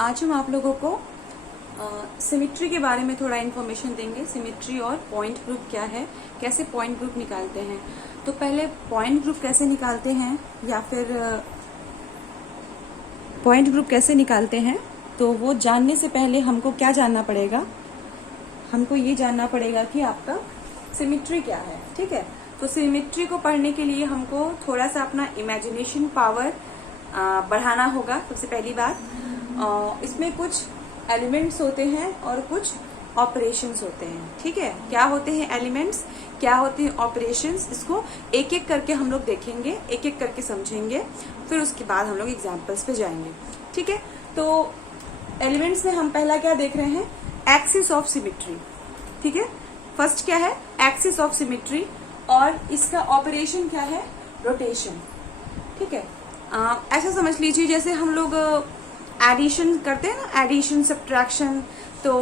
आज हम आप लोगों को सिमेट्री के बारे में थोड़ा इन्फॉर्मेशन देंगे। सिमेट्री और पॉइंट ग्रुप क्या है, कैसे पॉइंट ग्रुप निकालते हैं। तो पहले पॉइंट ग्रुप कैसे निकालते हैं या फिर पॉइंट ग्रुप कैसे निकालते हैं, तो वो जानने से पहले हमको क्या जानना पड़ेगा, हमको ये जानना पड़ेगा कि आपका सिमेट्री क्या है। ठीक है, तो सिमेट्री को पढ़ने के लिए हमको थोड़ा सा अपना इमेजिनेशन पावर बढ़ाना होगा। सबसे पहली बात, इसमें कुछ एलिमेंट्स होते हैं और कुछ ऑपरेशंस होते हैं। ठीक है, क्या होते हैं एलिमेंट्स, क्या होते हैं ऑपरेशंस, इसको एक एक करके हम लोग देखेंगे, एक एक करके समझेंगे, फिर उसके बाद हम लोग एग्जाम्पल्स पे जाएंगे। ठीक है, तो एलिमेंट्स में हम पहला क्या देख रहे हैं, एक्सिस ऑफ सिमेट्री। ठीक है, फर्स्ट क्या है, एक्सिस ऑफ सिमेट्री, और इसका ऑपरेशन क्या है, रोटेशन। ठीक है, ऐसा समझ लीजिए जैसे हम लोग एडिशन करते हैं ना, एडिशन सब्ट्रैक्शन। तो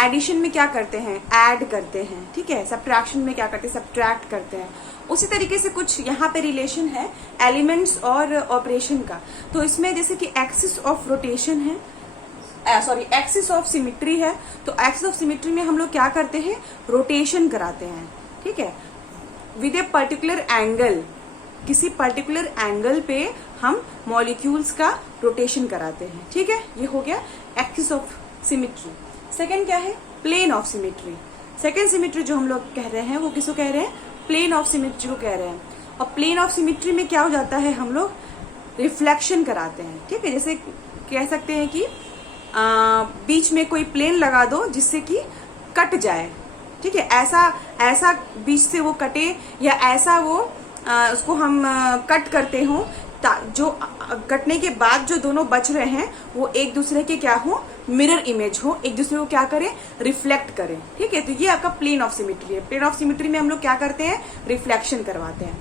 एडिशन में क्या करते हैं, ऐड करते हैं। ठीक है, सब्ट्रैक्शन में क्या करते हैं, सब्ट्रैक्ट करते हैं। उसी तरीके से कुछ यहाँ पे रिलेशन है एलिमेंट्स और ऑपरेशन का। तो इसमें जैसे कि एक्सिस ऑफ रोटेशन है, एक्सिस ऑफ सिमेट्री है, तो एक्सिस ऑफ सिमेट्री में हम लोग क्या करते हैं, रोटेशन कराते हैं। ठीक है, विद ए पर्टिकुलर एंगल, किसी पर्टिकुलर एंगल पे हम मॉलिक्यूल्स का रोटेशन कराते हैं। ठीक है, ये हो गया एक्सिस ऑफ सिमेट्री। सेकंड क्या है, plane of symmetry. Second symmetry जो हम लोग कह रहे हैं वो किसको कह रहे हैं, प्लेन ऑफ सिमेट्री को कह रहे हैं। और प्लेन ऑफ सिमेट्री में क्या हो जाता है, हम लोग रिफ्लेक्शन कराते हैं। ठीक है, जैसे कह सकते हैं कि बीच में कोई प्लेन लगा दो जिससे कि कट जाए। ठीक है, ऐसा बीच से वो कटे, या ऐसा वो उसको हम कट करते हो, जो कटने के बाद जो दोनों बच रहे हैं वो एक दूसरे के क्या हो, मिरर इमेज हो, एक दूसरे को क्या करें, रिफ्लेक्ट करें। ठीक है, तो ये आपका प्लेन ऑफ सिमेट्री है। प्लेन ऑफ सिमेट्री में हम लोग क्या करते हैं, रिफ्लेक्शन करवाते हैं।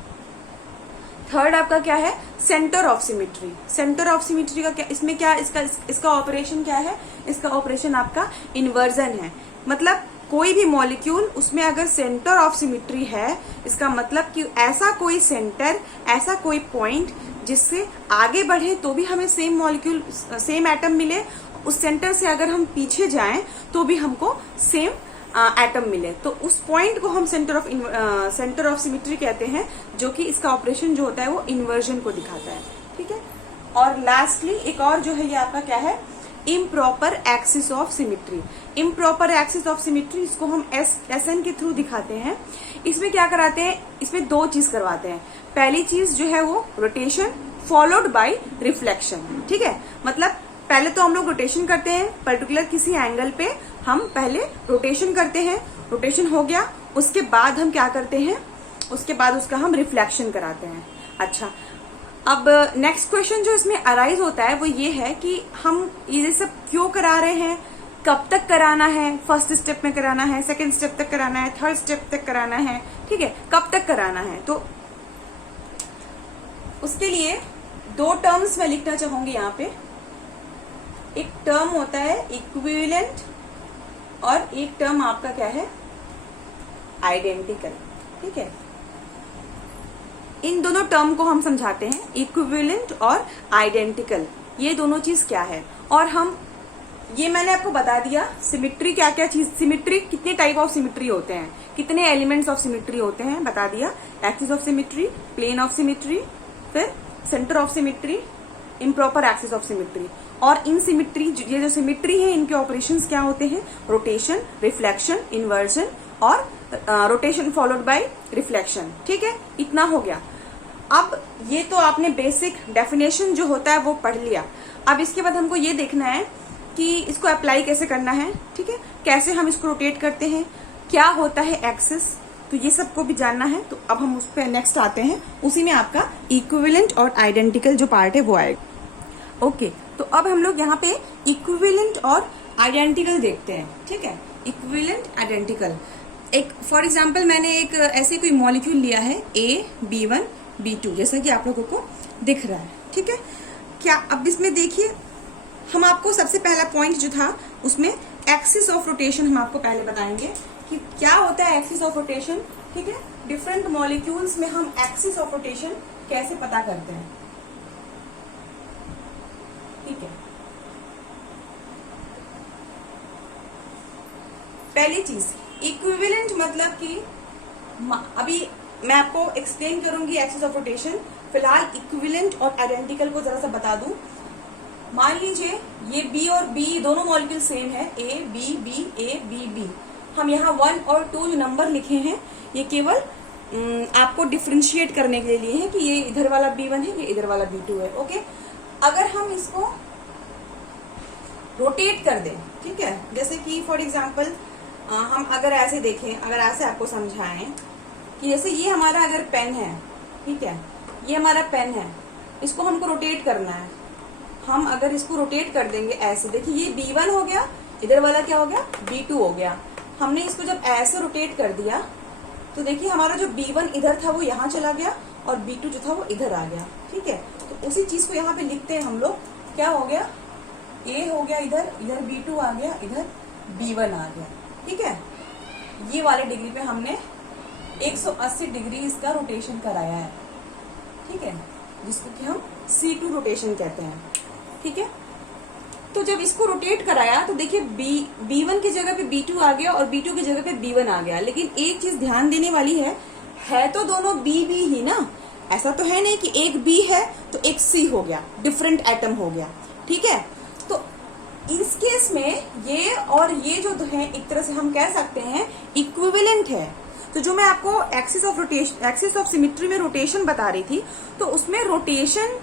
थर्ड आपका क्या है, centre of symmetry. Centre of symmetry का क्या, इसमें क्या, इसका ऑपरेशन क्या है, इसका ऑपरेशन आपका इन्वर्जन है। मतलब कोई भी मॉलिक्यूल, उसमें अगर सेंटर ऑफ सिमेट्री है, इसका मतलब कि ऐसा कोई सेंटर, ऐसा कोई पॉइंट जिससे आगे बढ़े तो भी हमें सेम मॉलिक्यूल, सेम एटम मिले, उस सेंटर से अगर हम पीछे जाएं तो भी हमको सेम एटम मिले, तो उस पॉइंट को हम सेंटर ऑफ सिमेट्री कहते हैं, जो कि इसका ऑपरेशन जो होता है वो इन्वर्जन को दिखाता है। ठीक है, और लास्टली एक और जो है, ये आपका क्या है, improper axis of symmetry. Improper axis of symmetry, इसको हम SN के थ्रू दिखाते हैं। इसमें क्या कराते हैं, इसमें दो चीज करवाते हैं। पहली चीज जो है वो रोटेशन फॉलोड बाय रिफ्लेक्शन। ठीक है, मतलब पहले तो हम लोग रोटेशन करते हैं, पर्टिकुलर किसी एंगल पे हम पहले रोटेशन करते हैं, रोटेशन हो गया, उसके बाद हम क्या करते हैं, उसके बाद उसका हम रिफ्लेक्शन कराते हैं। अच्छा, अब नेक्स्ट क्वेश्चन जो इसमें अराइज होता है वो ये है कि हम ये सब क्यों करा रहे हैं, कब तक कराना है, फर्स्ट स्टेप में कराना है, सेकंड स्टेप तक कराना है, थर्ड स्टेप तक कराना है। ठीक है, कब तक कराना है, तो उसके लिए दो टर्म्स मैं लिखना चाहूंगी यहाँ पे। एक टर्म होता है इक्विवेलेंट और एक टर्म आपका क्या है, आइडेंटिकल। ठीक है, इन दोनों टर्म को हम समझाते हैं, इक्विवेलेंट और आइडेंटिकल, ये दोनों चीज क्या है। और हम ये मैंने आपको बता दिया सिमेट्री क्या क्या चीज, सिमेट्री कितने टाइप ऑफ सिमेट्री होते हैं, कितने एलिमेंट्स ऑफ सिमेट्री होते हैं बता दिया। Axis of symmetry, plane of symmetry, फिर centre of symmetry, improper axis of symmetry. और इन सिमेट्री, ये जो सिमेट्री है, इनके ऑपरेशंस क्या होते हैं, रोटेशन, रिफ्लेक्शन, इन्वर्जन और रोटेशन फॉलोड बाय रिफ्लेक्शन। ठीक है, इतना हो गया। अब ये तो आपने बेसिक डेफिनेशन जो होता है वो पढ़ लिया। अब इसके बाद हमको ये देखना है कि इसको अप्लाई कैसे करना है। ठीक है, कैसे हम इसको रोटेट करते हैं, क्या होता है एक्सिस, तो ये सबको भी जानना है। तो अब हम उस पर नेक्स्ट आते हैं, उसी में आपका इक्विवेलेंट और आइडेंटिकल जो पार्ट है वो आएगा। ओके, तो अब हम लोग यहाँ पे इक्विवेलेंट और आइडेंटिकल देखते हैं। ठीक है, इक्विवेलेंट, आइडेंटिकल। एक फॉर एग्जाम्पल मैंने एक ऐसे कोई मॉलिक्यूल लिया है A, B1, B2, जैसा कि आप लोगों को दिख रहा है। ठीक है, क्या अब इसमें देखिए, हम आपको सबसे पहला पॉइंट जो था उसमें एक्सिस ऑफ रोटेशन हम आपको पहले बताएंगे कि क्या होता है एक्सिस ऑफ रोटेशन। ठीक है, डिफरेंट मॉलिक्यूल्स में हम एक्सिस ऑफ रोटेशन कैसे पता करते हैं। ठीक है, पहली चीज इक्विवेलेंट मतलब कि अभी मैं आपको एक्सप्लेन करूंगी एक्सिस ऑफ रोटेशन। फिलहाल इक्विवेलेंट और आइडेंटिकल को जरा सा बता दूं। मान लीजिए ये बी और बी दोनों मॉलिक्यूल सेम है, A B B A B B. हम यहाँ 1 और 2 जो नंबर लिखे हैं ये केवल आपको डिफ्रेंशिएट करने के लिए है कि ये इधर वाला B1 है, ये इधर वाला B2 है। ओके, अगर हम इसको रोटेट कर दें, ठीक है, जैसे कि फॉर एग्जांपल हम अगर ऐसे देखें, अगर ऐसे आपको समझाएं कि जैसे ये हमारा अगर पेन है, ठीक है, ये हमारा पेन है, इसको हमको रोटेट करना है। हम अगर इसको रोटेट कर देंगे ऐसे, देखिए ये B1 हो गया, इधर वाला क्या हो गया, B2 हो गया। हमने इसको जब ऐसे रोटेट कर दिया तो देखिए हमारा जो B1 इधर था वो यहाँ चला गया और B2 जो था वो इधर आ गया। ठीक है, तो उसी चीज को यहाँ पे लिखते हैं हम लोग। क्या हो गया, A हो गया इधर, इधर B2 आ गया, इधर B1 आ गया। ठीक है, ये वाले डिग्री पे हमने 180 डिग्री इसका रोटेशन कराया है। ठीक है, जिसको कि हम C2 रोटेशन कहते हैं। ठीक है, तो जब इसको रोटेट कराया तो देखिए B1 की जगह पे B2 आ गया और B2 की जगह पे B1 आ गया। लेकिन एक चीज ध्यान देने वाली है तो दोनों B ही ना, ऐसा तो है नहीं कि एक B है तो एक C हो गया, डिफरेंट एटम हो गया। ठीक है, तो इस केस में ये और ये जो है एक तरह से हम कह सकते हैं इक्विवेलेंट है। तो जो मैं आपको एक्सिस ऑफ सिमेट्री में रोटेशन बता रही थी, तो उसमें रोटेशन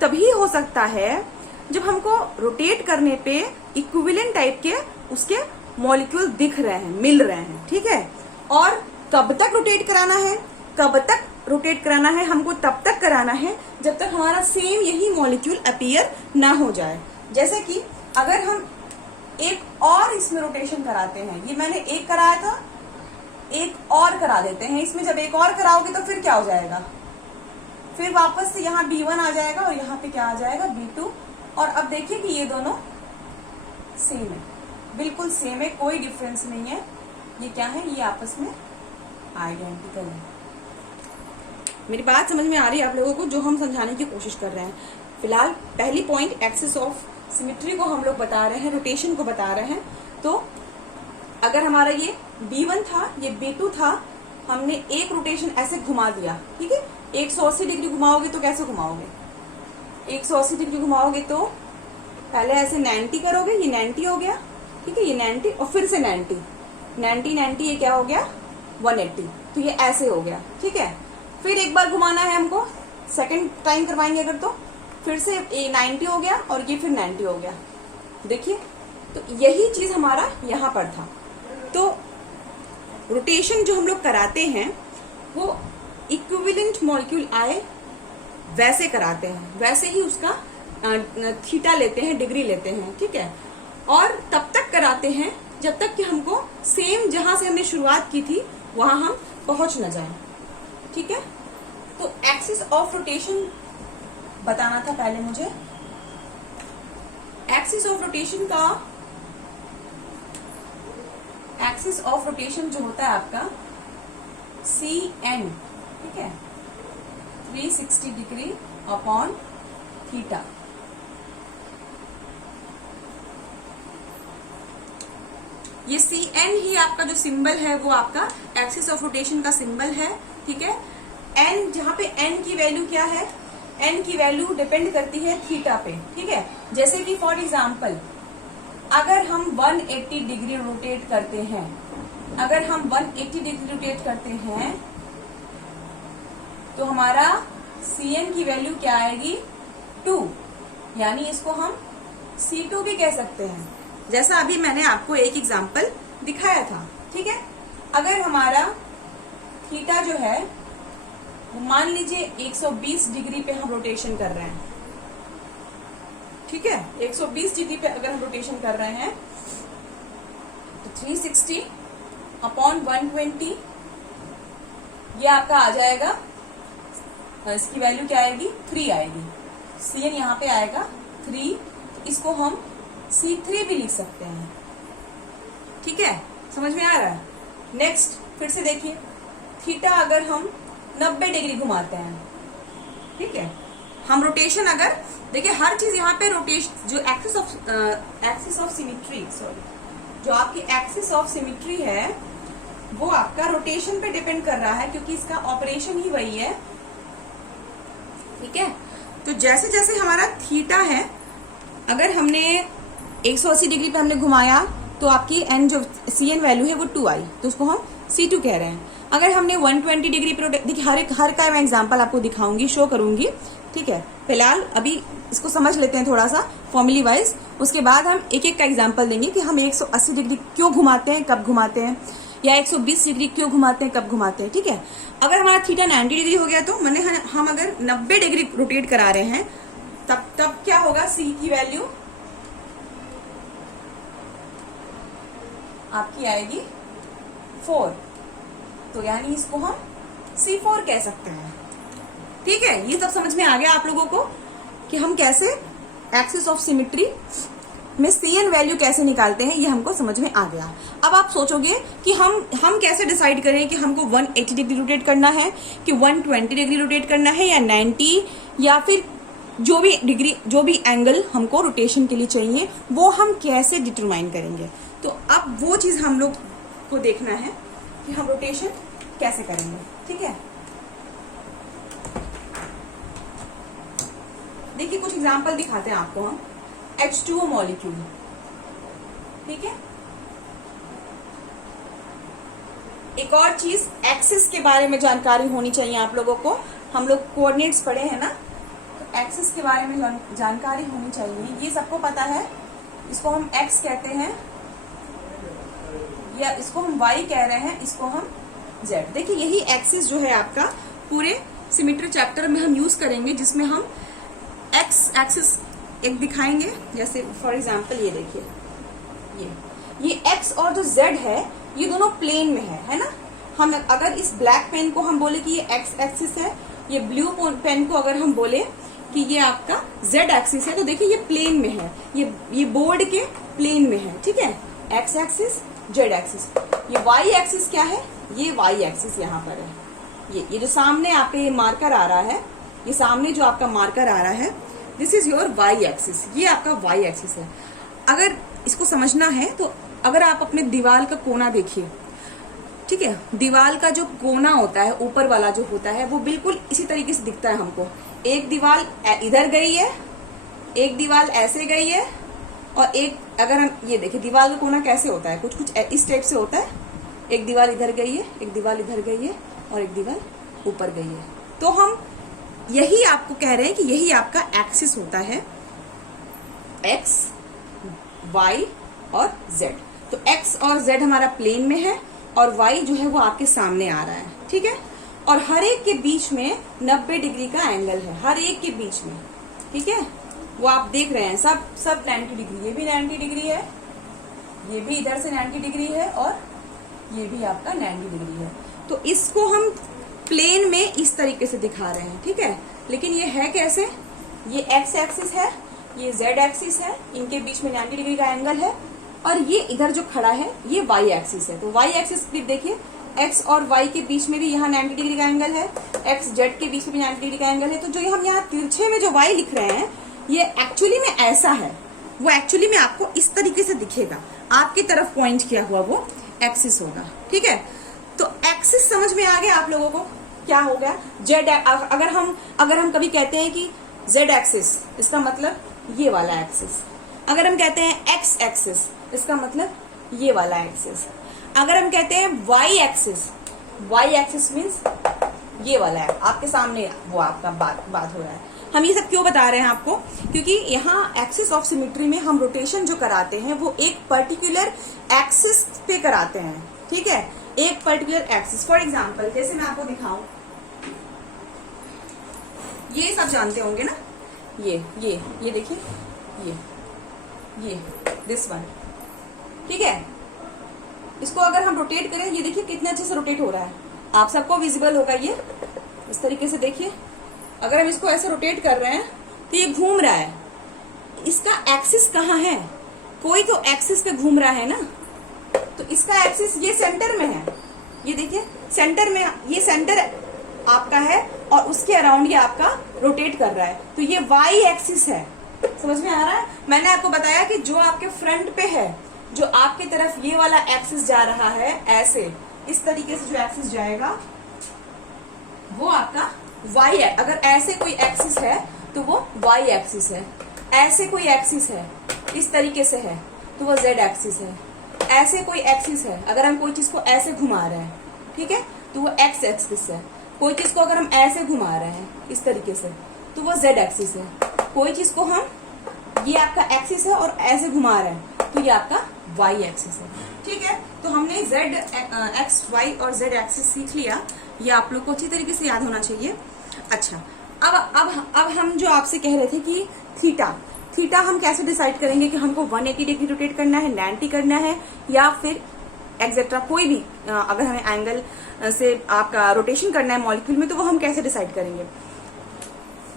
तभी हो सकता है जब हमको रोटेट करने पे इक्विवेलेंट टाइप के उसके मॉलिक्यूल दिख रहे हैं, मिल रहे हैं। ठीक है, और कब तक रोटेट कराना है, कब तक रोटेट कराना है, हमको तब तक कराना है जब तक हमारा सेम यही मॉलिक्यूल अपीयर ना हो जाए। जैसे कि अगर हम एक और इसमें रोटेशन कराते हैं, ये मैंने एक कराया था, एक और करा देते हैं इसमें। जब एक और कराओगे तो फिर क्या हो जाएगा, फिर वापस से यहाँ B1 आ जाएगा और यहाँ पे क्या आ जाएगा, B2। और अब देखिए कि ये दोनों सेम है, बिल्कुल सेम है, कोई डिफरेंस नहीं है। ये क्या है, ये आपस में आइडेंटिकल है। मेरी बात समझ में आ रही है आप लोगों को, जो हम समझाने की कोशिश कर रहे हैं। फिलहाल पहली पॉइंट एक्सिस ऑफ सिमेट्री को हम लोग बता रहे हैं, रोटेशन को बता रहे हैं। तो अगर हमारा ये B1 था, ये B2 था, हमने एक रोटेशन ऐसे घुमा दिया। ठीक है, 180 डिग्री घुमाओगे तो कैसे घुमाओगे, 180 डिग्री घुमाओगे तो पहले ऐसे 90 करोगे, ये 90 हो गया। ठीक है, ये 90 और फिर से 90 90 90, ये क्या हो गया 180, तो ये ऐसे हो गया। ठीक है, फिर एक बार घुमाना है हमको, सेकंड टाइम करवाएंगे अगर, तो फिर से ये 90 हो गया और ये फिर 90 हो गया। देखिए, तो यही चीज हमारा यहाँ पर था। तो रोटेशन जो हम लोग कराते हैं वो इक्विवेलेंट मॉलिक्यूल आए वैसे कराते हैं, वैसे ही उसका थीटा लेते हैं, डिग्री लेते हैं। ठीक है, और तब तक कराते हैं जब तक कि हमको सेम जहां से हमने शुरुआत की थी वहां हम पहुंच न जाएं। ठीक है, तो एक्सिस ऑफ रोटेशन बताना था पहले मुझे। एक्सिस ऑफ रोटेशन का, एक्सिस ऑफ रोटेशन जो होता है आपका CN, ठीक है, 360 डिग्री अपॉन थीटा। ये CN ही आपका जो सिंबल है वो आपका एक्सिस ऑफ रोटेशन का सिंबल है। ठीक है, N, जहां पे N की वैल्यू क्या है, N की वैल्यू डिपेंड करती है थीटा पे। ठीक है, जैसे कि फॉर एग्जांपल अगर हम 180 डिग्री रोटेट करते हैं, अगर हम 180 डिग्री रोटेट करते हैं तो हमारा CN की वैल्यू क्या आएगी, 2, यानी इसको हम C2 भी कह सकते हैं, जैसा अभी मैंने आपको एक एग्जांपल दिखाया था। ठीक है, अगर हमारा थीटा जो है मान लीजिए 120 डिग्री पे हम रोटेशन कर रहे हैं। ठीक है, 120 डिग्री पे अगर हम रोटेशन कर रहे हैं तो 360 अपॉन 120, ये आपका आ जाएगा, इसकी वैल्यू क्या आएगी, 3 आएगी। CN यहाँ पे आएगा 3, तो इसको हम C3 भी लिख सकते हैं। ठीक है, समझ में आ रहा है। नेक्स्ट फिर से देखिए, थीटा अगर हम 90 डिग्री घुमाते हैं, ठीक है, हम रोटेशन अगर देखिए हर चीज यहाँ पे रोटेशन, जो एक्सिस ऑफ सिमेट्री, सॉरी, जो आपकी एक्सिस ऑफ सिमेट्री है वो आपका रोटेशन पे डिपेंड कर रहा है, क्योंकि इसका ऑपरेशन ही वही है। ठीक है, तो जैसे जैसे हमारा थीटा है, अगर हमने 180 डिग्री पे हमने घुमाया तो आपकी एन जो CN वैल्यू है वो 2 आई, तो उसको हम C2 कह रहे हैं। अगर हमने 120 डिग्री पे देखिए, हर का मैं एग्जांपल आपको दिखाऊंगी, शो करूंगी। ठीक है, फिलहाल अभी इसको समझ लेते हैं थोड़ा सा फॉर्मली वाइज, उसके बाद हम एक एक का एग्जांपल देंगे कि हम 180 डिग्री क्यों घुमाते हैं, कब घुमाते हैं, या 120 डिग्री क्यों घुमाते हैं, कब घुमाते हैं। ठीक है, अगर हमारा थीटा 90 डिग्री हो गया तो मैंने हम अगर 90 डिग्री रोटेट करा रहे हैं तब क्या होगा, C की वैल्यू आपकी आएगी 4, तो यानी इसको हम C4 कह सकते हैं। ठीक है, ये सब समझ में आ गया आप लोगों को कि हम कैसे एक्सिस ऑफ सिमेट्री में CN वैल्यू कैसे निकालते हैं, ये हमको समझ में आ गया। अब आप सोचोगे कि हम कैसे डिसाइड करें कि हमको 180 डिग्री रोटेट करना है कि 120 डिग्री रोटेट करना है, या 90, या फिर जो भी डिग्री, जो भी एंगल हमको रोटेशन के लिए चाहिए, वो हम कैसे डिटरमाइन करेंगे। तो अब वो चीज हम लोग को देखना है कि हम रोटेशन कैसे करेंगे। ठीक है, देखिए कुछ एग्जांपल दिखाते हैं आपको हम। H2O मॉलिक्यूल, ठीक है। एक और चीज, एक्सिस के बारे में जानकारी होनी चाहिए आप लोगों को। हम लोग कोऑर्डिनेट्स पढ़े हैं ना, तो एक्सिस के बारे में जानकारी होनी चाहिए। ये सबको पता है, इसको हम एक्स कहते हैं, या इसको हम वाई कह रहे हैं, इसको हम जेड। देखिए यही एक्सिस जो है आपका पूरे सिमेट्री चैप्टर में हम यूज करेंगे, जिसमें हम एक्स एक्सिस एक दिखाएंगे। जैसे फॉर एग्जांपल ये देखिए, ये एक्स और जो जेड है ये दोनों प्लेन में है ना। हम अगर इस ब्लैक पेन को हम बोले कि ये एक्स एक्सिस है, ये ब्लू पेन को अगर हम बोले कि ये आपका जेड एक्सिस है, तो देखिए ये प्लेन में है, ये बोर्ड के प्लेन में है। ठीक है, एक्स एक्सिस, जेड एक्सिस। ये वाई एक्सिस क्या है, ये वाई एक्सिस यहाँ पर है। ये जो सामने आपके ये मार्कर आ रहा है, ये सामने जो आपका मार्कर आ रहा है, this is your Y axis, ये आपका वाई एक्सिस है। अगर इसको समझना है तो अगर आप अपने दीवार का कोना देखिए, ठीक है, दीवार का जो कोना होता है ऊपर वाला जो होता है वो बिल्कुल इसी तरीके से दिखता है हमको। एक दीवार इधर गई है, एक दीवार ऐसे गई है, और एक, अगर हम ये देखिए दीवार का कोना कैसे होता है, कुछ इस टाइप से होता है। एक दीवार इधर गई है, एक दीवार इधर गई है, और एक दीवार ऊपर गई है। तो हम यही आपको कह रहे हैं कि यही आपका एक्सिस होता है, एक्स, वाई और जेड। तो एक्स और जेड हमारा प्लेन में है, और वाई जो है वो आपके सामने आ रहा है। ठीक है, और हर एक के बीच में 90 डिग्री का एंगल है, हर एक के बीच में। ठीक है, वो आप देख रहे हैं, सब 90 डिग्री, ये भी 90 डिग्री है, ये भी इधर से 90 डिग्री है, और ये भी आपका 90 डिग्री है। तो इसको हम प्लेन में इस तरीके से दिखा रहे हैं। ठीक है, लेकिन ये है कैसे, ये एक्स एक्सिस है, ये जेड एक्सिस है, इनके बीच में 90 डिग्री का एंगल है, और ये इधर जो खड़ा है ये वाई एक्सिस है। तो वाई एक्सिस भी देखिए, एक्स और वाई के बीच में भी यहाँ 90 डिग्री का एंगल है, एक्स जेड के बीच में भी 90 डिग्री का एंगल है। तो जो हम यहाँ तिरछे में जो वाई लिख रहे हैं, ये एक्चुअली में ऐसा है, वो एक्चुअली में आपको इस तरीके से दिखेगा, आपकी तरफ पॉइंट किया हुआ वो एक्सिस होगा। ठीक है, तो एक्सिस समझ में आ गया आप लोगों को क्या हो गया। जेड, अगर हम कभी कहते हैं कि जेड एक्सिस, इसका मतलब ये वाला एक्सिस। अगर हम कहते हैं एक्स एक्सिस, इसका मतलब ये वाला एक्सिस। अगर हम कहते हैं वाई एक्सिस मीन्स ये वाला है, आपके सामने वो आपका बात हो रहा है। हम ये सब क्यों बता रहे हैं आपको, क्योंकि यहाँ एक्सिस ऑफ सिमेट्री में हम रोटेशन जो कराते हैं वो एक पर्टिकुलर एक्सिस पे कराते हैं। ठीक है, एक पर्टिकुलर एक्सिस। फॉर एग्जाम्पल जैसे मैं आपको दिखाऊं, ये सब जानते होंगे ना, ये देखिए, ये दिस वन। ठीक है, इसको अगर हम रोटेट करें, ये देखिए कितने अच्छे से रोटेट हो रहा है, आप सबको विजिबल होगा। ये इस तरीके से देखिए, अगर हम इसको ऐसे रोटेट कर रहे हैं तो ये घूम रहा है। इसका एक्सिस कहाँ है, कोई तो एक्सिस पे घूम रहा है ना, तो इसका एक्सिस ये सेंटर में है। ये देखिए सेंटर में, ये सेंटर आपका है, और उसके अराउंड ये आपका रोटेट कर रहा है, तो ये वाई एक्सिस है। समझ में आ रहा है। मैंने आपको बताया कि जो आपके फ्रंट पे है जो आपके तरफ ये वाला एक्सिस जा रहा है ऐसे, इस तरीके से जो एक्सिस जाएगा वो आपका वाई है। अगर ऐसे कोई एक्सिस है तो वो वाई एक्सिस है, ऐसे कोई एक्सिस है इस तरीके से है तो वो जेड एक्सिस है, ऐसे कोई एक्सिस है अगर हम कोई चीज को ऐसे घुमा रहे हैं, ठीक है, तो वो एक्स एक्सिस है। कोई चीज को अगर हम ऐसे घुमा रहे हैं इस तरीके से तो वो जेड एक्सिस है। कोई चीज को हम, ये आपका एक्सिस है और ऐसे घुमा रहे हैं तो ये आपका वाई एक्सिस है, ठीक है। तो हमने जेड एक्स वाई और जेड एक्सिस सीख लिया, ये आप लोग को अच्छी तरीके से याद होना चाहिए। अच्छा, अब हम जो आपसे कह रहे थे कि थीटा हम कैसे डिसाइड करेंगे कि हमको 180 डिग्री रोटेट करना है, 90 करना है, या फिर एक्सेट्रा कोई भी अगर हमें एंगल से आपका रोटेशन करना है मॉलिक्यूल में तो वो हम कैसे डिसाइड करेंगे।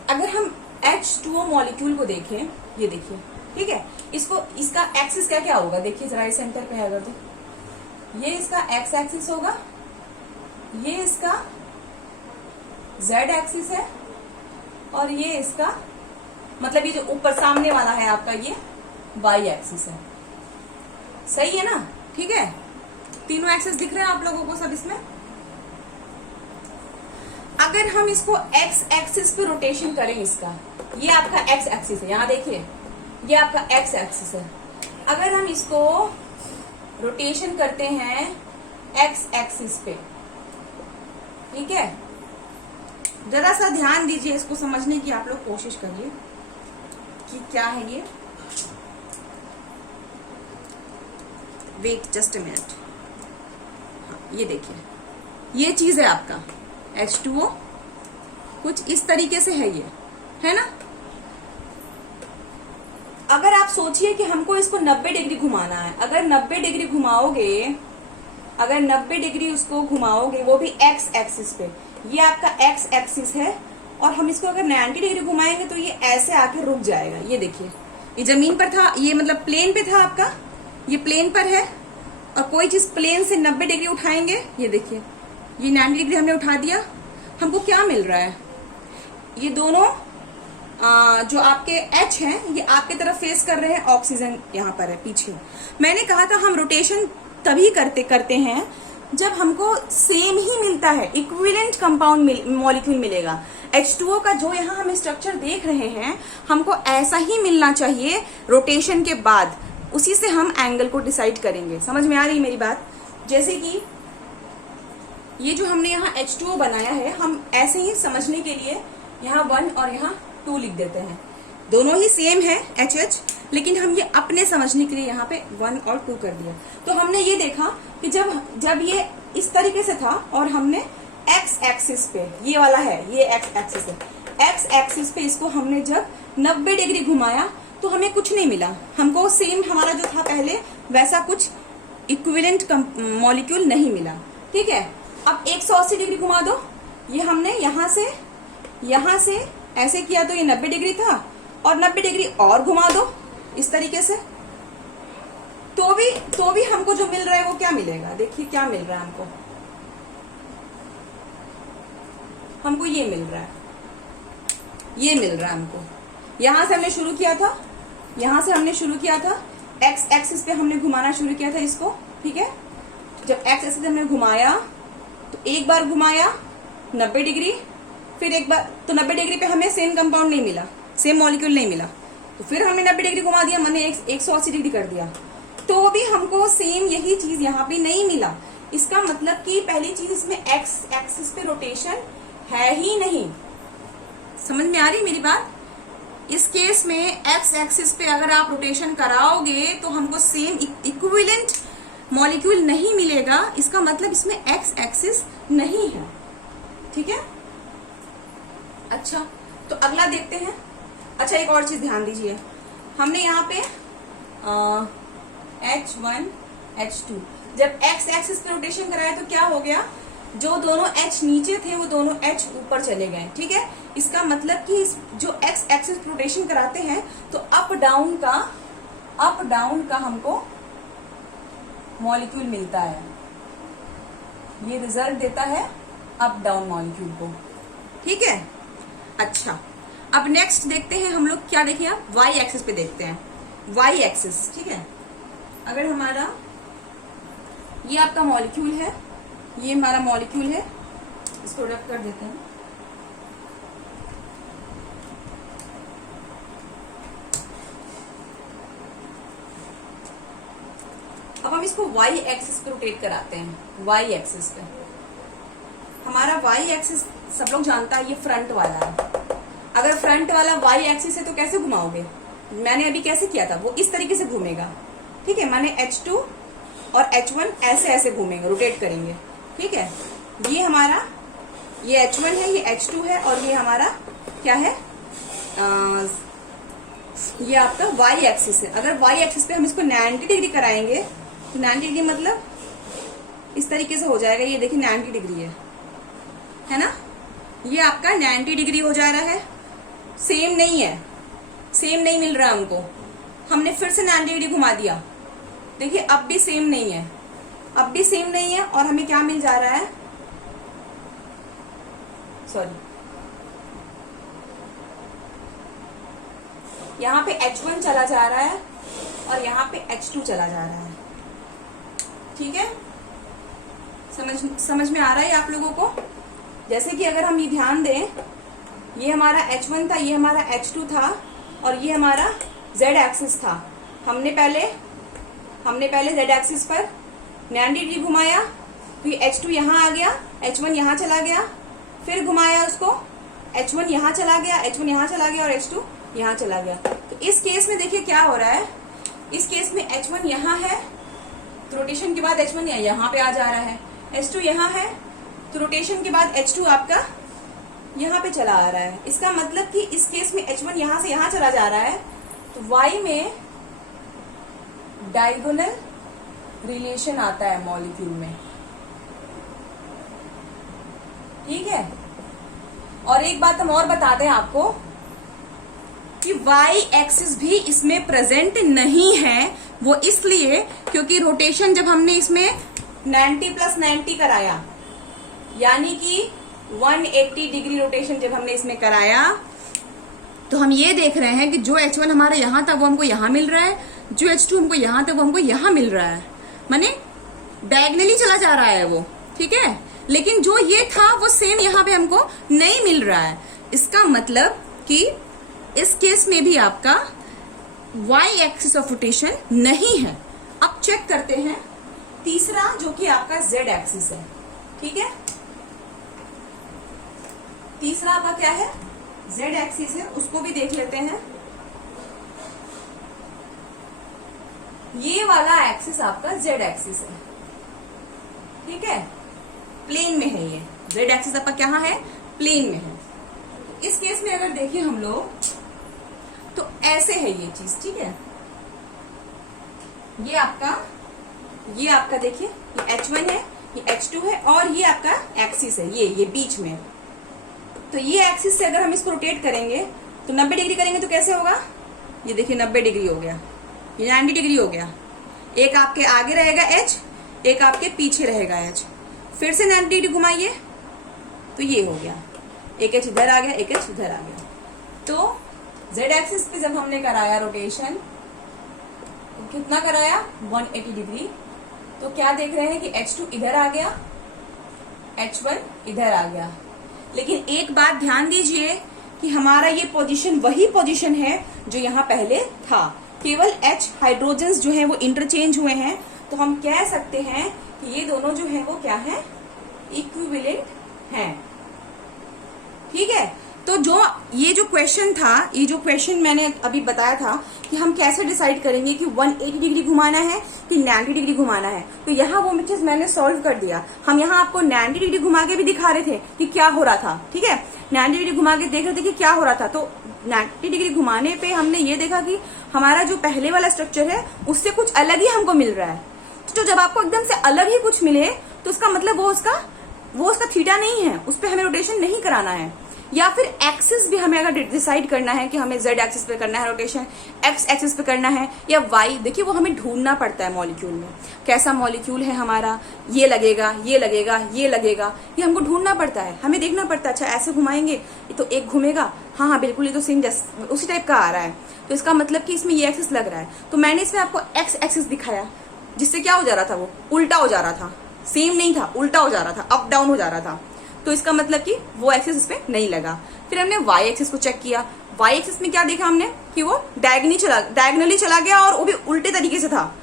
अगर हम H2O मॉलिक्यूल को देखें, ये देखिए, ठीक है, इसका एक्सिस क्या क्या होगा, देखिए जरा इस सेंटर पे है तो ये इसका एक्स एक्सिस होगा, ये इसका जेड एक्सिस है, और ये इसका मतलब ये जो ऊपर सामने वाला है आपका ये वाई एक्सिस है। सही है ना, ठीक है, तीनों एक्सिस दिख रहे हैं आप लोगों को सब इसमें। अगर हम इसको एक्स एक्सिस पे रोटेशन करें, इसका ये आपका एक्स एक्सिस है, यहां देखिए ये आपका एक्स एक्सिस है। अगर हम इसको रोटेशन करते हैं एक्स एक्सिस पे, ठीक है, जरा सा ध्यान दीजिए इसको समझने की, आप लोग कोशिश करिए कि क्या है ये। वेट जस्ट अ मिनट, ये देखिए ये चीज है आपका H2O, कुछ इस तरीके से है ये, है ना। अगर आप सोचिए कि हमको इसको 90 डिग्री घुमाना है, अगर 90 डिग्री घुमाओगे, अगर 90 डिग्री उसको घुमाओगे वो भी एक्स एक्सिस पे, ये आपका एक्स एक्सिस है, और हम इसको अगर 90 डिग्री घुमाएंगे तो ये ऐसे आके रुक जाएगा। ये देखिए ये जमीन पर था, ये मतलब प्लेन पे था आपका, ये प्लेन पर है, और कोई चीज प्लेन से 90 डिग्री उठाएंगे, ये देखिए ये 90 डिग्री हमने उठा दिया, हमको क्या मिल रहा है, ये दोनों जो आपके H हैं ये आपके तरफ फेस कर रहे हैं, ऑक्सीजन यहाँ पर है पीछे। मैंने कहा था हम रोटेशन तभी करते हैं जब हमको सेम ही मिलता है, इक्विवेलेंट कंपाउंड मॉलिक्यूल मिलेगा। H2O का जो यहाँ हम स्ट्रक्चर देख रहे हैं हमको ऐसा ही मिलना चाहिए रोटेशन के बाद, उसी से हम एंगल को डिसाइड करेंगे। समझ में आ रही मेरी बात। जैसे कि ये जो हमने यहाँ H2O बनाया है, हम ऐसे ही समझने के लिए यहाँ 1 और यहाँ 2 लिख देते हैं, दोनों ही सेम है HH, लेकिन हम ये अपने समझने के लिए यहाँ पे 1 और 2 कर दिया। तो हमने ये देखा कि जब ये इस तरीके से था और हमने एक्स एक्सिस पे, ये वाला है, ये एक्स एक्सिस है, एक्स एक्सिस पे इसको हमने जब 90 डिग्री घुमाया तो हमें कुछ नहीं मिला, हमको सेम हमारा जो था पहले वैसा कुछ इक्विवेलेंट मॉलिक्यूल नहीं मिला, ठीक है। अब 180 डिग्री घुमा दो, ये हमने यहां से ऐसे किया तो ये 90 डिग्री था, और 90 डिग्री और घुमा दो इस तरीके से, तो भी हमको जो मिल रहा है वो क्या मिलेगा, देखिए क्या मिल रहा है हमको ये मिल रहा है, ये मिल रहा है हमको। यहां से हमने शुरू किया था, एक्स एक्सिस पे हमने घुमाना शुरू किया था इसको, ठीक है। जब एक्स एक्सिस हमने घुमाया तो एक बार घुमाया 90 डिग्री, फिर एक बार, तो 90 डिग्री पे हमें सेम कंपाउंड नहीं मिला, सेम मॉलिक्यूल नहीं मिला, तो फिर हमने 90 डिग्री घुमा दिया, मैंने 180 डिग्री कर दिया, तो भी हमको सेम यही चीज यहाँ पे नहीं मिला। इसका मतलब कि पहली चीज इसमें एक्स एक्सिस पे रोटेशन है ही नहीं। समझ में आ रही मेरी बात। इस केस में एक्स एक्सिस पे अगर आप रोटेशन कराओगे तो हमको सेम इक्विवेलेंट मॉलिक्यूल नहीं मिलेगा, इसका मतलब इसमें एक्स एक्सिस नहीं है, ठीक है। अच्छा, तो अगला देखते हैं। अच्छा, एक और चीज ध्यान दीजिए, हमने यहाँ पे H1 H2 जब एक्स एक्सिस पे रोटेशन कराया तो क्या हो गया, जो दोनों H नीचे थे वो दोनों H ऊपर चले गए, ठीक है। इसका मतलब कि जो एक्स एक्सिस रोटेशन कराते हैं तो अप डाउन का हमको मॉलिक्यूल मिलता है, ये रिजल्ट देता है अप डाउन मॉलिक्यूल को, ठीक है। अच्छा, अब नेक्स्ट देखते हैं हम लोग, क्या देखिए आप, वाई एक्सिस पे देखते हैं, वाई एक्सिस, ठीक है। अगर हमारा ये आपका मॉलिक्यूल है, ये हमारा मॉलिक्यूल है, इसको रख कर देते हैं। अब हम इसको y एक्सिस पे रोटेट कराते हैं। y एक्सिस पे हमारा y एक्सिस सब लोग जानता है, ये फ्रंट वाला है। अगर फ्रंट वाला y एक्सिस है तो कैसे घुमाओगे? मैंने अभी कैसे किया था, वो इस तरीके से घूमेगा, ठीक है। माने H2 और H1 ऐसे ऐसे घूमेंगे, रोटेट करेंगे, ठीक है। ये हमारा ये H1 है, ये H2 है, और ये हमारा क्या है, ये आपका y एक्सिस है। अगर y एक्सिस पे हम इसको 90 डिग्री कराएंगे तो 90 डिग्री मतलब इस तरीके से हो जाएगा। ये देखिए 90 डिग्री है ना, ये आपका 90 डिग्री हो जा रहा है। सेम नहीं है, सेम नहीं मिल रहा हमको। हमने फिर से 90 डिग्री घुमा दिया, देखिए अब भी सेम नहीं है, अब भी सेम नहीं है। और हमें क्या मिल जा रहा है, सॉरी, यहाँ पे H1 चला जा रहा है और यहाँ पे H2 चला जा रहा है, ठीक है। समझ में आ रहा है आप लोगों को? जैसे कि अगर हम ये ध्यान दें, ये हमारा H1 था, ये हमारा H2 था, और ये हमारा Z एक्सिस था। हमने पहले Z एक्सिस पर 90 डिग्री घुमाया, तो ये H2 यहाँ आ गया, H1 यहाँ चला गया, फिर घुमाया उसको, H1 यहाँ चला गया, H1 यहाँ चला गया, और H2 यहाँ चला गया। तो इस केस में देखिए क्या हो रहा है, इस केस में H1 यहाँ है, तो रोटेशन के बाद H1 यहाँ पे आ जा रहा है, H2 यहाँ है, तो रोटेशन के बाद H2 आपका यहाँ पे चला आ रहा है। इसका मतलब कि इस केस में H1 यहाँ से यहाँ चला जा रहा है, तो Y में डायगोनल रिलेशन आता है मॉलिक्यूल में, ठीक है। और एक बात हम और बता दें आपको कि y एक्सिस भी इसमें प्रेजेंट नहीं है। वो इसलिए क्योंकि रोटेशन जब हमने इसमें 90 प्लस 90 कराया, यानी कि 180 डिग्री रोटेशन जब हमने इसमें कराया, तो हम ये देख रहे हैं कि जो H1 हमारा यहाँ था वो हमको यहाँ मिल रहा है, जो H2 हमको यहाँ था वो हमको यहाँ मिल रहा है, माने डायगनली चला जा रहा है वो, ठीक है। लेकिन जो ये था वो सेम यहाँ पे हमको नहीं मिल रहा है। इसका मतलब कि इस केस में भी आपका y एक्सिस ऑफ रोटेशन नहीं है। अब चेक करते हैं तीसरा, जो कि आपका z एक्सिस है, ठीक है। तीसरा आपका क्या है, z एक्सिस है, उसको भी देख लेते हैं। ये वाला एक्सिस आपका z एक्सिस है, ठीक है, प्लेन में है। ये z एक्सिस आपका क्या है, प्लेन में है। तो इस केस में अगर देखिए हम लोग, तो ऐसे है ये चीज, ठीक है। ये आपका देखिए, ये H1 है, ये H2 है, और ये आपका एक्सिस है, ये बीच में। तो ये एक्सिस से अगर हम इसको रोटेट करेंगे तो 90 डिग्री करेंगे तो कैसे होगा, ये देखिए 90 डिग्री हो गया, ये 90 डिग्री हो गया। एक आपके आगे रहेगा H, एक आपके पीछे रहेगा H। फिर से 90 डिग्री घुमाइए तो ये हो गया, एक H इधर आ गया, एक H इधर आ गया। तो Z एक्सिस पे जब हमने कराया रोटेशन, तो कितना कराया, 180 डिग्री। तो क्या देख रहे हैं कि H2 इधर आ गया, H1 इधर आ गया। लेकिन एक बात ध्यान दीजिए कि हमारा ये पोजीशन वही पोजीशन है जो यहाँ पहले था, केवल H हाइड्रोजन्स जो हैं वो इंटरचेंज हुए हैं। तो हम कह सकते हैं कि ये दोनों जो हैं वो क्या है, इक्विवेलेंट हैं, ठीक है। तो ये जो क्वेश्चन था, ये जो क्वेश्चन मैंने अभी बताया था कि हम कैसे डिसाइड करेंगे कि 180 डिग्री घुमाना है कि 90 डिग्री घुमाना है, तो यहाँ वो चीज मैंने सॉल्व कर दिया। हम यहाँ आपको 90 डिग्री घुमा के भी दिखा रहे थे कि क्या हो रहा था, ठीक है। 90 डिग्री घुमा के देख रहे थे कि क्या हो रहा था। तो 90 डिग्री घुमाने पे हमने ये देखा कि हमारा जो पहले वाला स्ट्रक्चर है उससे कुछ अलग ही हमको मिल रहा है। तो जब आपको एकदम से अलग ही कुछ मिले तो उसका मतलब वो उसका थीटा नहीं है, उस पर हमें रोटेशन नहीं कराना है। या फिर एक्सिस भी हमें अगर डिसाइड करना है कि हमें जेड एक्सिस पे करना है रोटेशन, एक्स एक्सिस पे करना है या वाई, देखिए वो हमें ढूंढना पड़ता है मॉलिक्यूल में, कैसा मॉलिक्यूल है हमारा, ये लगेगा, ये लगेगा, ये लगेगा, ये हमको ढूंढना पड़ता है, हमें देखना पड़ता है। अच्छा ऐसे घुमाएंगे तो एक घूमेगा, हाँ बिल्कुल ये तो सेम उसी टाइप का आ रहा है, तो इसका मतलब कि इसमें ये एक्सिस लग रहा है। तो मैंने इसमें आपको एक्स एक्सिस दिखाया, जिससे क्या हो जा रहा था, वो उल्टा हो जा रहा था, सेम नहीं था, उल्टा हो जा रहा था, अप डाउन हो जा रहा था। तो इसका मतलब कि वो एक्सिस इसमें नहीं लगा। फिर हमने वाई एक्सिस को चेक किया, वाई एक्सिस में क्या देखा हमने कि वो डायगनली चला गया और वो भी उल्टे तरीके से था,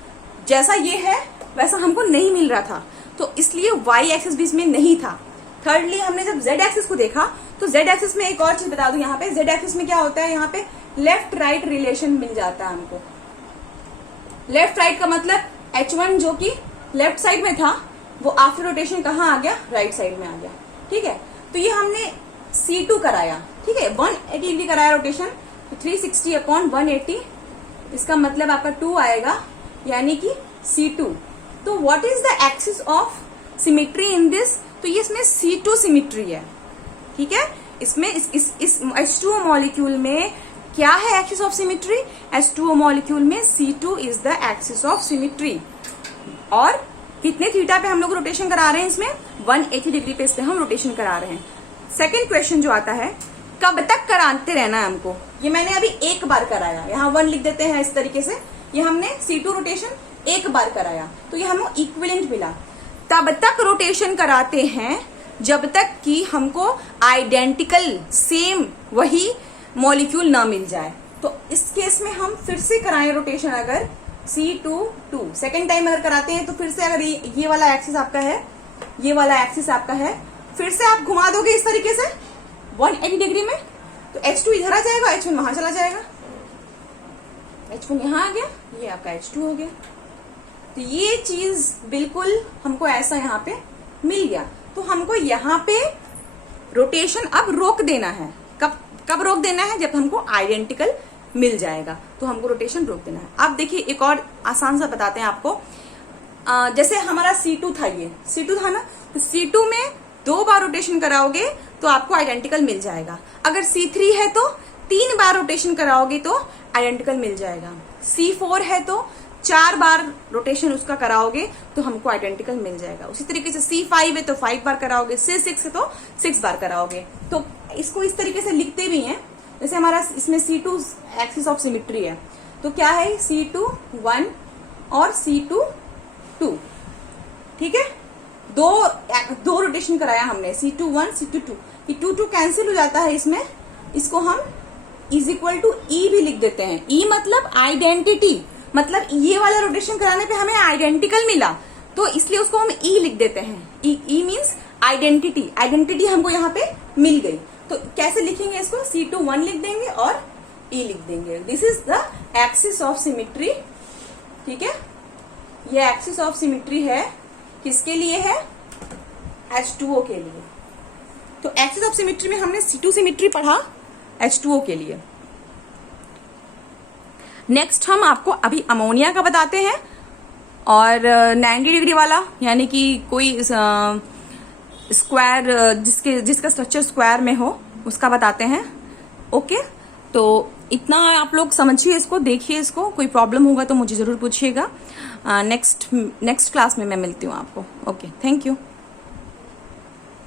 जैसा ये है वैसा हमको नहीं मिल रहा था, तो इसलिए वाई एक्सिस भी इसमें नहीं था। थर्डली हमने जब जेड एक्सिस को देखा तो जेड एक्सिस में एक और चीज बता दूं, यहाँ पे जेड एक्सिस में क्या होता है, यहाँ पे लेफ्ट राइट रिलेशन मिल जाता है हमको। लेफ्ट राइट का मतलब H1 जो कि लेफ्ट साइड में था वो आफ्टर रोटेशन कहाँ आ गया, राइट साइड में आ गया। ठीक है, तो ये हमने C2 कराया, ठीक है, 180 डिग्री कराया रोटेशन, 360/180, इसका मतलब आपका 2 आएगा, यानी कि C2। तो what is the axis of symmetry in this, तो ये इसमें C2 सिमेट्री है। ठीक है, इसमें इस H2O मॉलिक्यूल में क्या है axis of symmetry, H2O molecule में C2 is the axis of symmetry. और कितने थीटा पे हम लोग रोटेशन करा रहे हैं, इसमें 180 डिग्री पे इस पे हम रोटेशन करा रहे हैं। सेकंड क्वेश्चन जो आता है, कब तक कराते रहना है हमको, ये मैंने अभी एक बार कराया, यहाँ 1 लिख देते हैं इस तरीके से, ये हमने C2 रोटेशन एक बार कराया, तो ये हमें इक्विवेलेंट मिला। तब तक रोटेशन कराते हैं जब तक कि हमको आइडेंटिकल सेम वही मॉलिक्यूल ना मिल जाए। तो इस केस में हम फिर से कराएं रोटेशन, अगर C2 सेकेंड टाइम अगर कराते हैं तो फिर से अगर ये वाला एक्सिस आपका है, ये वाला एक्सिस आपका है, फिर से आप घुमा दोगे इस तरीके से 180 डिग्री में, तो H2 इधर आ जाएगा, H1 वहां चला जाएगा, H1 यहां आ गया, ये आपका H2 हो गया। तो ये चीज बिल्कुल हमको ऐसा यहाँ पे मिल गया। तो हमको यहाँ पे रोटेशन अब रोक देना है। कब रोक देना है, जब हमको आइडेंटिकल मिल जाएगा तो हमको रोटेशन रोक देना है। अब देखिए एक और आसान सा बताते हैं आपको, जैसे हमारा C2 था, ये C2 था ना, तो C2 में 2 बार रोटेशन कराओगे तो आपको आइडेंटिकल मिल जाएगा। अगर C3 है तो 3 बार रोटेशन कराओगे तो आइडेंटिकल मिल जाएगा। C4 है तो 4 बार रोटेशन उसका कराओगे तो हमको आइडेंटिकल मिल जाएगा। उसी तरीके से C5 है तो 5 बार कराओगे, C6 है तो 6 बार कराओगे। तो इसको इस तरीके से लिखते भी हैं, जैसे हमारा इसमें C2 एक्सिस ऑफ सिमेट्री है, तो क्या है C2 1 और C2 2। ठीक है, दो रोटेशन कराया हमने, C2 1 C2 2, ये 2 कैंसिल हो जाता है इसमें, इसको हम इज इक्वल टू E भी लिख देते हैं। E मतलब आइडेंटिटी, मतलब ये वाला रोटेशन कराने पे हमें आइडेंटिकल मिला तो इसलिए उसको हम E लिख देते हैं। E मीन्स आइडेंटिटी, आइडेंटिटी हमको यहाँ पे मिल गई। तो कैसे लिखेंगे इसको, C2 1 लिख देंगे और E लिख देंगे। This is the axis of symmetry. ठीक है, ये एक्सिस ऑफ सिमेट्री है, किसके लिए है, H2O के लिए। तो एक्सिस ऑफ सिमेट्री में हमने C2 सिमेट्री पढ़ा H2O के लिए। नेक्स्ट हम आपको अभी अमोनिया का बताते हैं, और 90 डिग्री वाला, यानी कि कोई स्क्वायर जिसका स्ट्रक्चर स्क्वायर में हो उसका बताते हैं। ओके, तो इतना आप लोग समझिए इसको, देखिए इसको, कोई प्रॉब्लम होगा तो मुझे जरूर पूछिएगा। नेक्स्ट क्लास में मैं मिलती हूँ आपको। Okay, thank you.